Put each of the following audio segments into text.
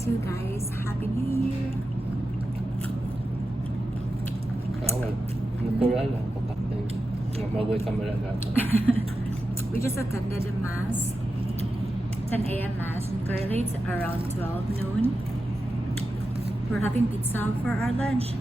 2022 guys. Happy New Year! We just attended a mass, 10 a.m. mass, and currently it's around 12 noon. We're having pizza for our lunch.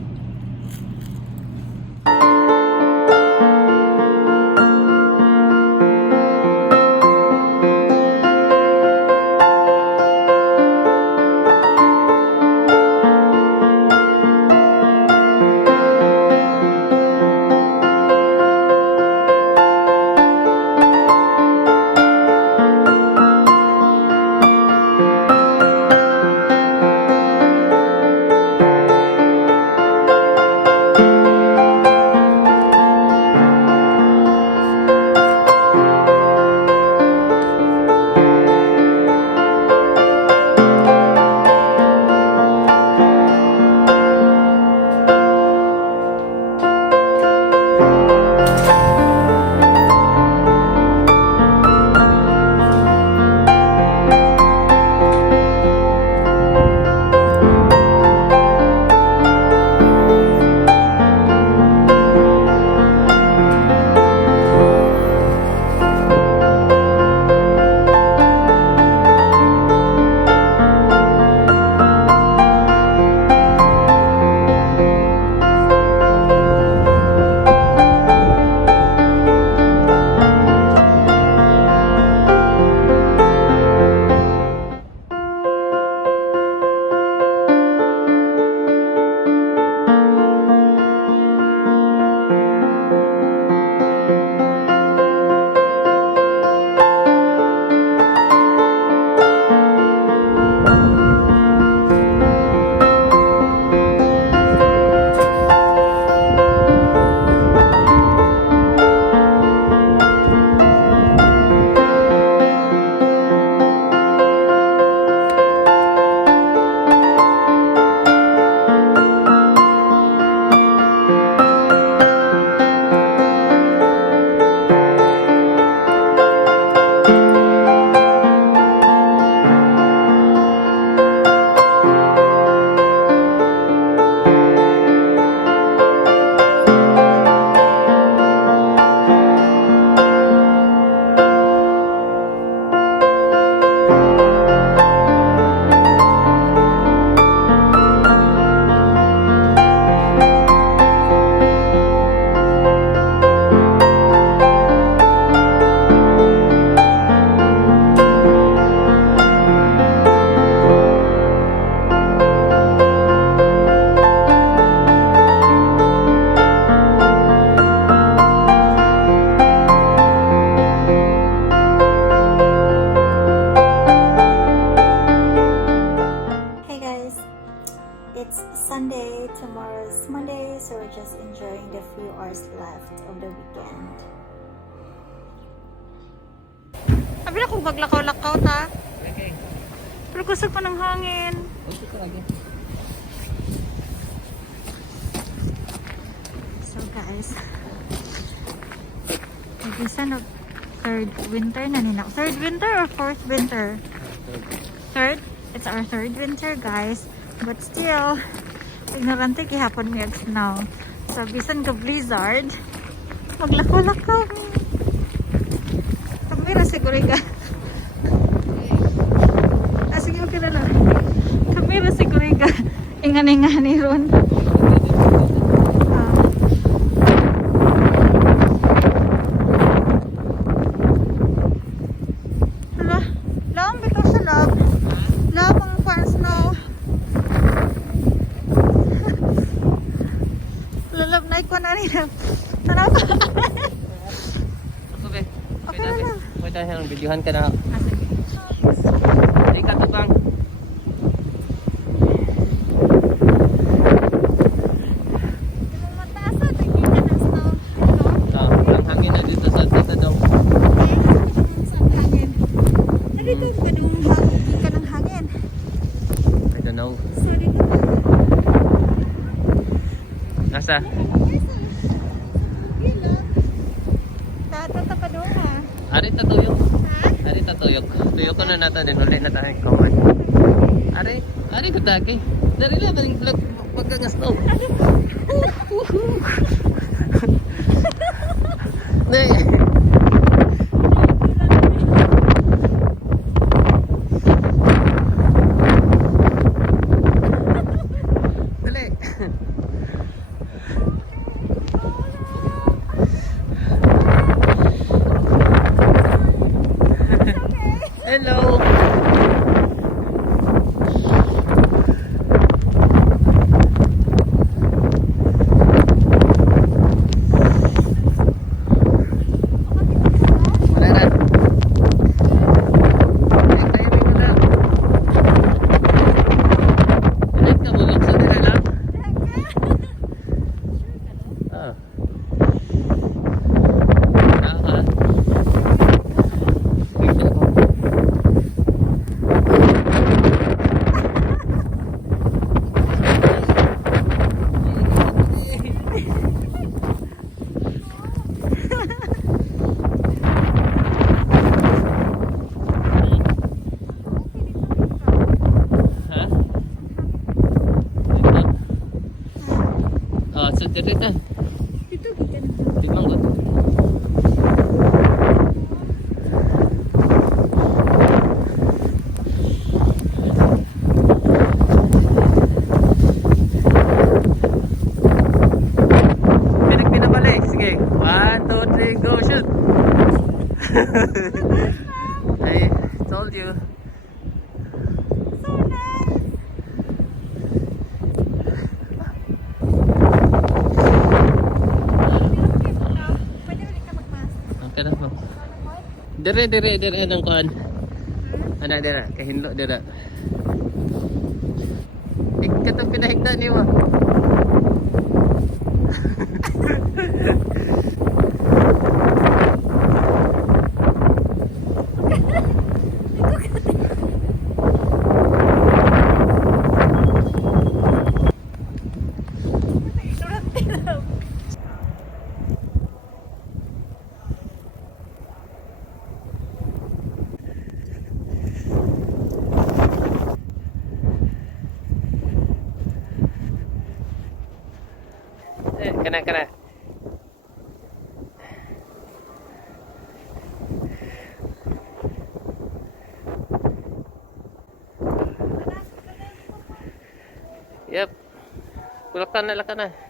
It's Sunday, tomorrow's Monday, so we're just enjoying the few hours left of the weekend. Sabi na kung maglakaw-lakaw ta. Okay. Pero gusto pa ng hangin. Okay ka lagi. So guys, nag-isa na third winter na nila. Third winter or fourth winter? Third? It's our third winter guys. But still, ignorante kihapon may snow. So, bisan ka blizzard, maglakaw-lakaw. Kamera siguro ka. Sige, okay na lang. Kamera siguro ka. Ingan-ingani ron. Hala, lang bitaw sa lab. Lab ang farm snow. Lalab na ikaw na rin. Tanaw ka. Okay na lang. Pwede tayo videohan ka na. Ay ka to bang. Mataasa, tingin ka ng snow. Ang hangin na dito sa dito daw. Saan hangin? Nandito pa nung hangin ka ng hangin. I don't know. Sorry. Nasa? Ari tatuyok. Ha? Ari tatuyok. Tuyok ko na natin din ulit na tayo kawan. Ari, Ari ko daki. Dari lang ang pagkagasno. Nih. Dali. Hello. Jadi kan Itu bukan. di manggut. Pinabalik. Sige. 1, 2, 3, go shoot. I told you. So nice. Pwede ulit ka mag-mask. Okay na po. Dire ng kuan. Ana dira, kahinlo dira. Ikatong pinahigda niyo. Kena. Yep. Kulakan na.